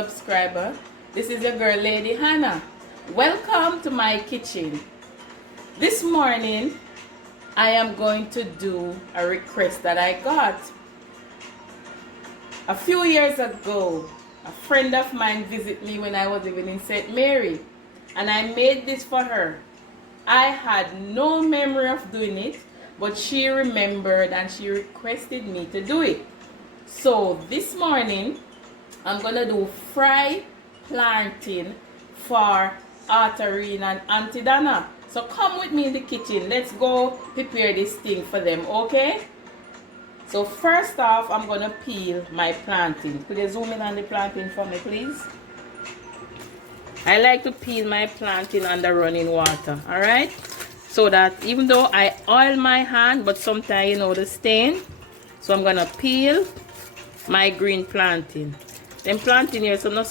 subscriber. This is your girl Lady Hannah. Welcome to my kitchen. This morning I am going to do a request that I got. A few years ago, a friend of mine visited me when I was living in St. Mary, and I made this for her. I had no memory of doing it, but she remembered and she requested me to do it. So this morning I'm gonna do fried plantain for Arterine and Auntie Dana. So come with me in the kitchen. Let's go prepare this thing for them, okay? So first off, I'm gonna peel my plantain. Could you zoom in on the plantain for me, please? I like to peel my plantain under running water, alright? So that even though I oil my hand, but sometimes you know the stain. So I'm gonna peel my green plantain. Them plantain here, so not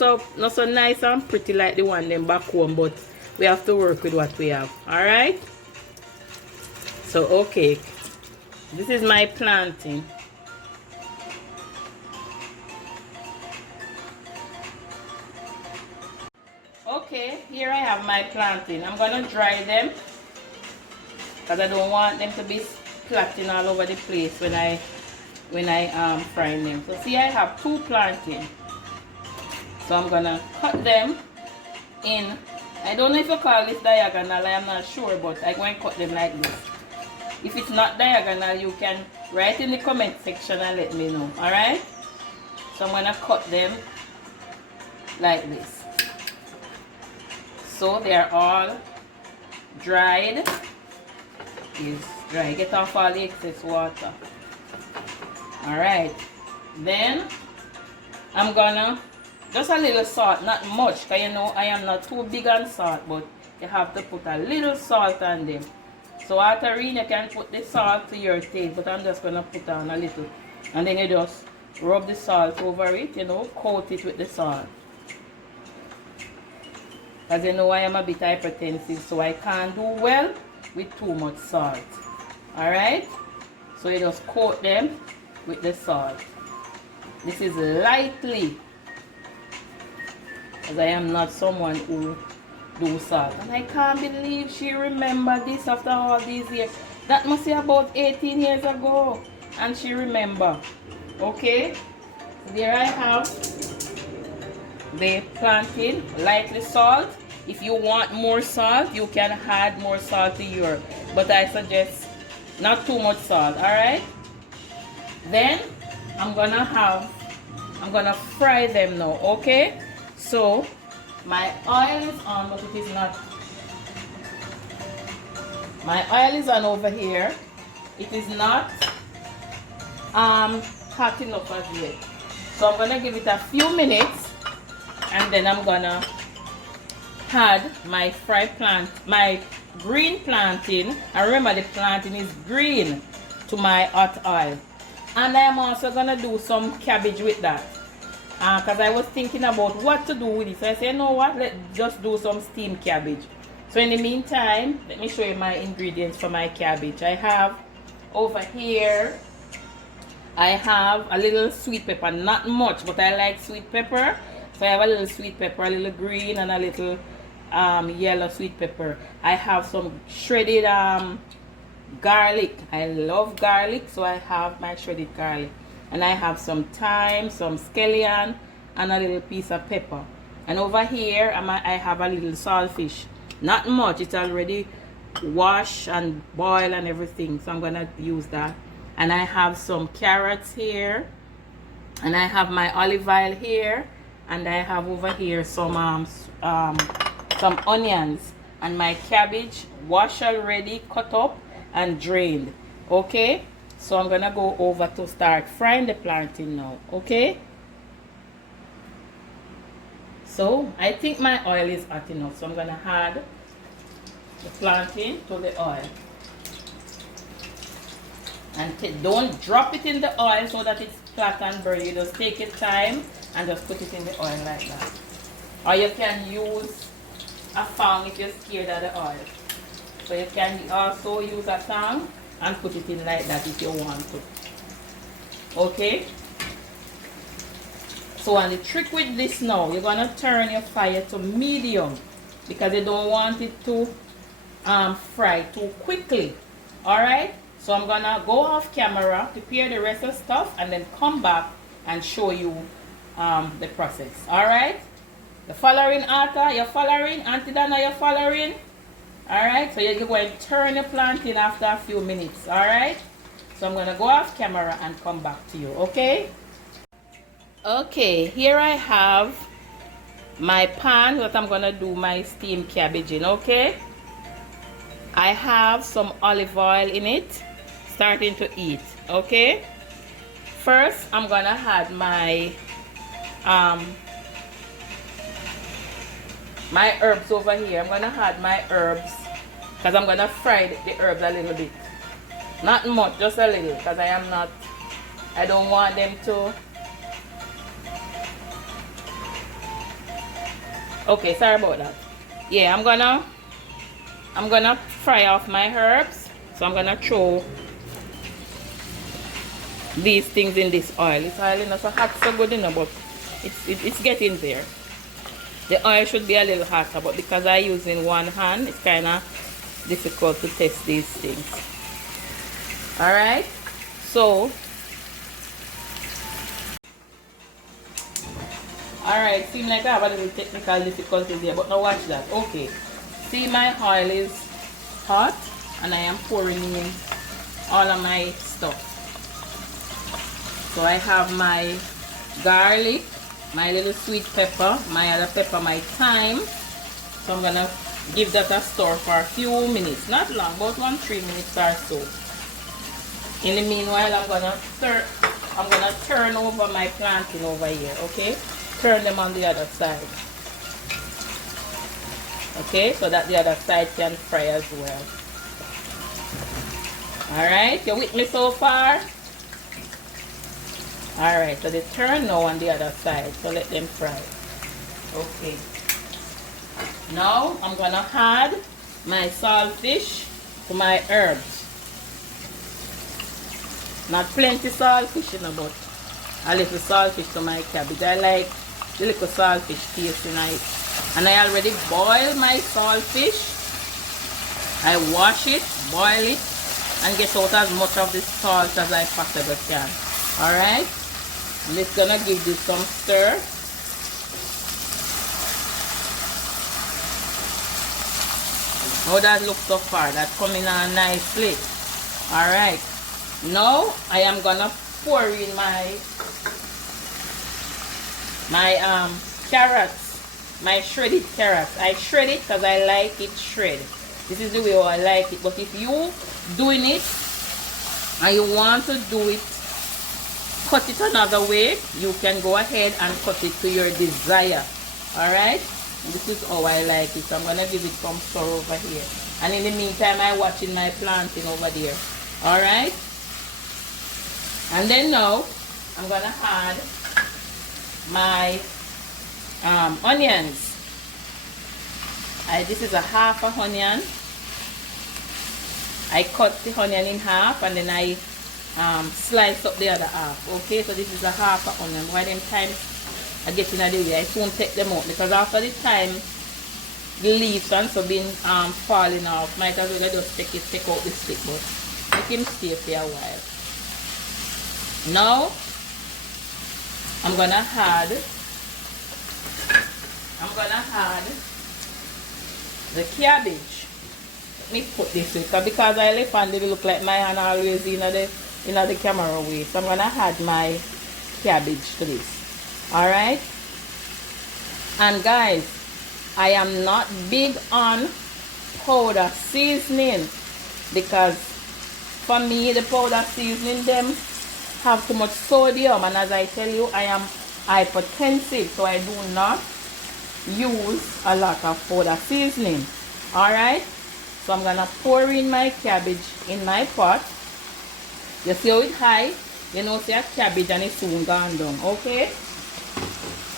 so nice and pretty like the one them back home, but we have to work with what we have. Alright? So okay. This is my plantain. Okay, here I have my plantain. I'm gonna dry them because I don't want them to be splatting all over the place when I fry them. So see, I have two plantain. So I'm gonna cut them in. I don't know if you call this diagonal, I am not sure, but I'm going to cut them like this. If it's not diagonal, you can write in the comment section and let me know. Alright? So I'm gonna cut them like this. So they are all dried. Is dry. Get off all the excess water. Alright. Then I'm gonna just a little salt, not much, because you know I am not too big on salt, but you have to put a little salt on them. So Arterine, you can put the salt to your taste, but I'm just gonna put on a little. And then you just rub the salt over it, you know, coat it with the salt. As you know, I am a bit hypertensive, so I can't do well with too much salt. Alright? So you just coat them with the salt. This is lightly, as I am not someone who do salt. And I can't believe she remembered this after all these years. That must be about 18 years ago. And she remember. Okay? There I have the plantain, lightly salt. If you want more salt, you can add more salt to your. But I suggest not too much salt. Alright? Then I'm gonna fry them now. Okay? So my oil is on, but it is not. My oil is on over here. It is not hot enough as yet. So I'm gonna give it a few minutes, and then I'm gonna add my my green plantain. And remember, the plantain is green, to my hot oil. And I'm also gonna do some cabbage with that. Because I was thinking about what to do with it. So I said, you know what, let's just do some steamed cabbage. So in the meantime, let me show you my ingredients for my cabbage. I have over here, I have a little sweet pepper. Not much, but I like sweet pepper. So I have a little sweet pepper, a little green, and a little yellow sweet pepper. I have some shredded garlic. I love garlic, so I have my shredded garlic. And I have some thyme, some scallion, and a little piece of pepper. And over here, I have a little saltfish. Not much, it's already washed and boiled and everything. So I'm going to use that. And I have some carrots here. And I have my olive oil here. And I have over here some onions. And my cabbage, washed already, cut up and drained. Okay? So I'm gonna go over to start frying the plantain now, okay? So I think my oil is hot enough, so I'm gonna add the plantain to the oil. And don't drop it in the oil so that it's flat and burn. You just take your time and just put it in the oil like that. Or you can use a thong if you're scared of the oil. So you can also use a thong and put it in like that if you want to. Okay? So So and the trick with this now, you're gonna turn your fire to medium because you don't want it to fry too quickly. Alright, so I'm gonna go off camera, prepare the rest of stuff, and then come back and show you the process. Alright, you're following, Arthur? You're following? Auntie Dana, you're following? Alright, so you're going to turn the plantain after a few minutes. Alright, so I'm gonna go off camera and come back to you. Okay? Okay, here I have my pan that I'm gonna do my steamed cabbage in. Okay, I have some olive oil in it, starting to heat. Okay, first I'm gonna add my my herbs over here. I'm gonna add my herbs because I'm gonna fry the herbs a little bit, not much, just a little, because I don't want them to. Okay, sorry about that. Yeah, I'm gonna fry off my herbs. So I'm gonna throw these things in this oil. This oil is not so hot, so good enough, but it's getting there. The oil should be a little hotter, but because I use in one hand, it's kind of difficult to test these things. All right, so. Alright, seems like I have a little technical difficulties here, but now watch that. Okay, see, my oil is hot and I am pouring in all of my stuff. So I have my garlic, my little sweet pepper, my other pepper, my thyme. So I'm gonna give that a stir for a few minutes, not long, about 1-3 minutes or so. In the meanwhile, I'm gonna turn over my plantain over here. Okay, turn them on the other side. Okay, so that the other side can fry as well. Alright, you with me so far? Alright, so they turn now on the other side, so let them fry. Okay, now I'm gonna add my saltfish to my herbs. Not plenty saltfish, you know, but a little saltfish to my cabbage. I like the little saltfish taste in it. And I already boil my saltfish. I wash it, boil it, and get out as much of the salt as I possibly can. Alright? I'm just gonna give this some stir. How that looks so far? That's coming on nicely. Alright. Now I am gonna pour in my carrots, my shredded carrots. I shred it because I like it shred. This is the way I like it. But if you doing it and you want to do it, cut it another way, you can go ahead and cut it to your desire. Alright? This is how I like it. So I'm gonna give it some stir over here. And in the meantime, I'm watching my planting over there. Alright? And then now, I'm going to add my onions. This is a half a onion. I cut the onion in half and then I slice up the other half. Okay, so this is a half a onion. By them time I get in the way, I soon take them out because after the time the leaves and so been falling off, might as well just take out the stick, but make him stay for a while. Now I'm gonna add the cabbage. Let me put this in because I left and it look like my hand always in the camera way. So I'm gonna add my cabbage to this. Alright? And guys, I am not big on powder seasoning because for me the powder seasoning them have too much sodium, and as I tell you, I am hypertensive, so I do not use a lot of powder seasoning. Alright, so I'm gonna pour in my cabbage in my pot. You see how it's high? You know, see a cabbage and it's soon gone down. Okay,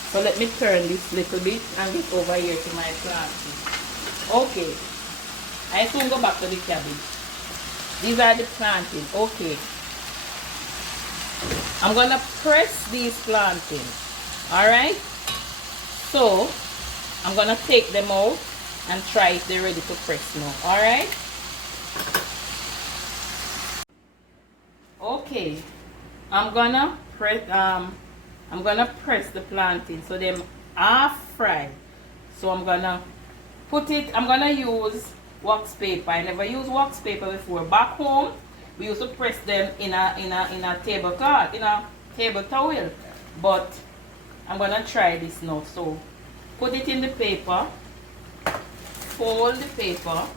so let me turn this little bit and get over here to my plantain. Okay, I soon go back to the cabbage. These are the plantain. Okay, I'm gonna press these plantains. Alright? So I'm gonna take them out and try if they're ready to press now. Alright? Okay. I'm gonna press the plantain so them half fried. So I'm gonna use wax paper. I never used wax paper before. Back home we used to press them in a tablecloth, in a table towel. But I'm gonna try this now. So put it in the paper, fold the paper.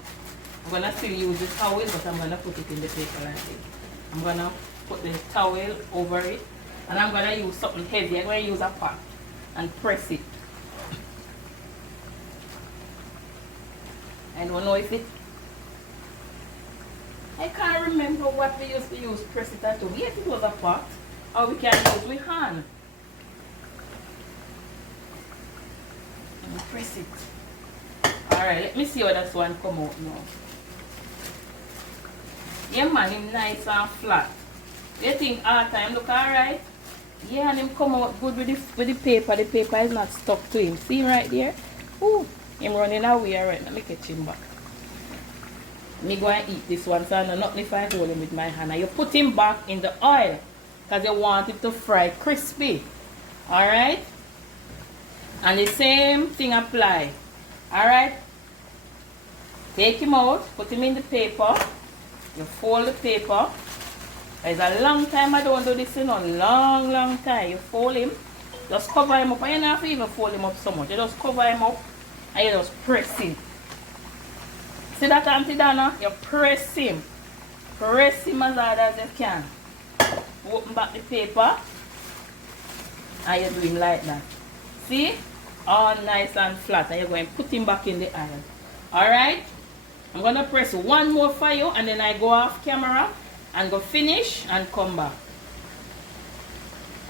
I'm gonna still use the towel, but I'm gonna put it in the paper like this. I'm gonna put the towel over it, and I'm gonna use something heavy. I'm gonna use a pot and press it. I don't know if it, I can't remember what we used to use press it at. Yes, it was a pot, or we can use with hand. And press it. Alright, let me see how this one come out now. Yeah man, him nice and flat. You think all time look alright? Yeah, and him come out good with the paper. The paper is not stuck to him. See him right there? Ooh, him running away alright. Let me catch him back. Me go and eat this one, so I know nothing if I hold him with my hand. And you put him back in the oil because you want it to fry crispy. Alright? And the same thing apply. Alright? Take him out, put him in the paper. You fold the paper. It's a long time I don't do this, you know. Long time. You fold him. Just cover him up. And you don't have to even fold him up so much. You just cover him up and you just press him. See that, Auntie Dana? You press him. Press him as hard as you can. Open back the paper. And you do him like that. See? All nice and flat. And you're going to put him back in the iron. Alright? I'm going to press one more for you. And then I go off camera. And go finish and come back.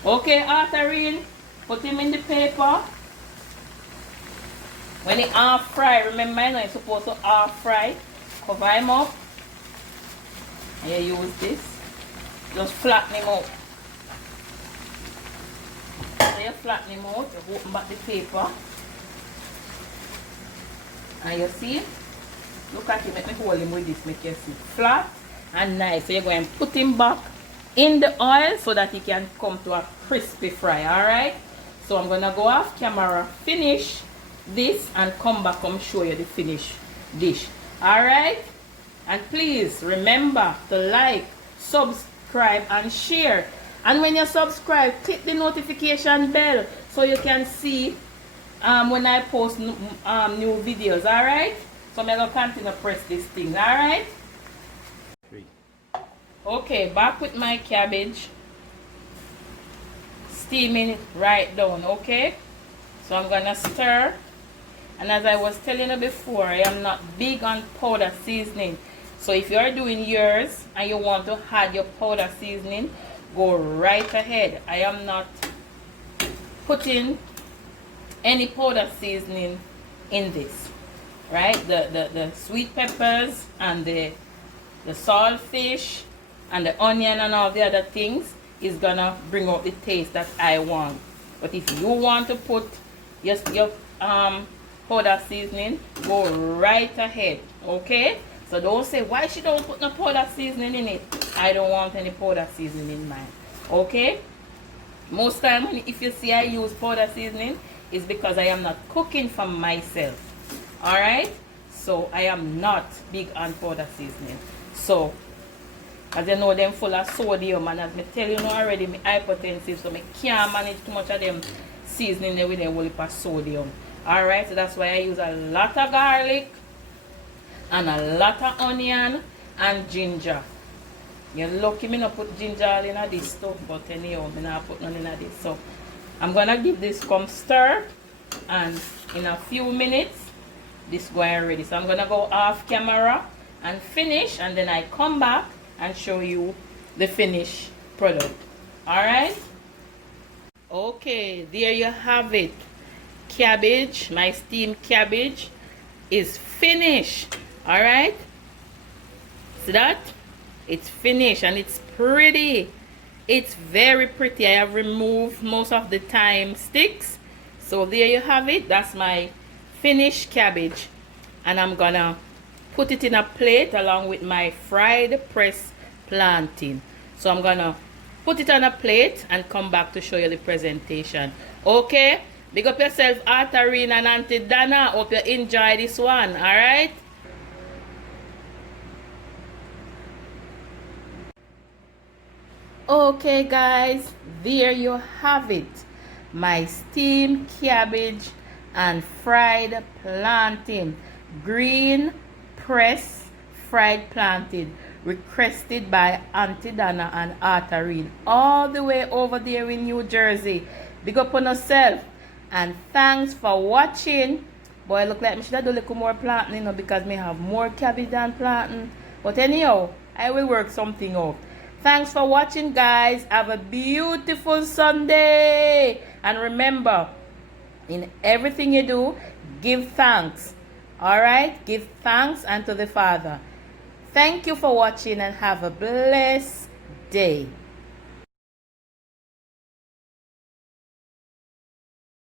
Okay, Arthurine. Put him in the paper. When it half fry, remember I know you're supposed to half fry. Cover him up. And you use this. Just flatten him out. So you flatten him out, you open back the paper. And you see? Look at him, let me hold him with this, make you see. Flat and nice. So you're going to put him back in the oil so that he can come to a crispy fry. Alright? So I'm going to go off camera, finish this and come back and show you the finished dish. Alright? And please remember to like, subscribe and share. And when you subscribe, click the notification bell so you can see when I post new videos. Alright? So I'm going to continue to press this thing. Alright? Okay, back with my cabbage. Steaming it right down. Okay? So I'm going to stir. And as I was telling you before, I am not big on powder seasoning. So if you are doing yours and you want to add your powder seasoning, go right ahead. I am not putting any powder seasoning in this. Right? The sweet peppers and the saltfish and the onion and all the other things is going to bring out the taste that I want. But if you want to put your powder seasoning, go right ahead. Okay? So don't say why she don't put no powder seasoning in it. I don't want any powder seasoning in mine. Okay? Most time if you see I use powder seasoning, it's because I am not cooking for myself. Alright? So I am not big on powder seasoning. So as you know, them full of sodium, and as me tell you know already, me hypertensive, so me can't manage too much of them seasoning there with a whole heap of sodium. Alright, so that's why I use a lot of garlic and a lot of onion and ginger. You're lucky me not put ginger in this stuff, but anyhow, me not put none in this. So I'm gonna give this come stir, and in a few minutes this going ready. So I'm gonna go off camera and finish, and then I come back and show you the finished product. Alright? Okay, there you have it. Cabbage, my steamed cabbage is finished. Alright? See that? It's finished and it's pretty. It's very pretty. I have removed most of the thyme sticks. So there you have it. That's my finished cabbage. And I'm gonna put it in a plate along with my fried pressed plantain. So I'm gonna put it on a plate and come back to show you the presentation. Okay? Big up yourself, Artarine and Auntie Dana. Hope you enjoy this one. Alright? Okay guys, there you have it. My steamed cabbage and fried plantain. Green pressed fried plantain. Requested by Auntie Dana and Artarine. All the way over there in New Jersey. Big up on yourself. And thanks for watching. Boy, look like I should have done a little more plantain, you know, because me have more cabbage than plantain. But anyhow, I will work something out. Thanks for watching, guys. Have a beautiful Sunday. And remember, in everything you do, give thanks. Alright? Give thanks unto the Father. Thank you for watching and have a blessed day.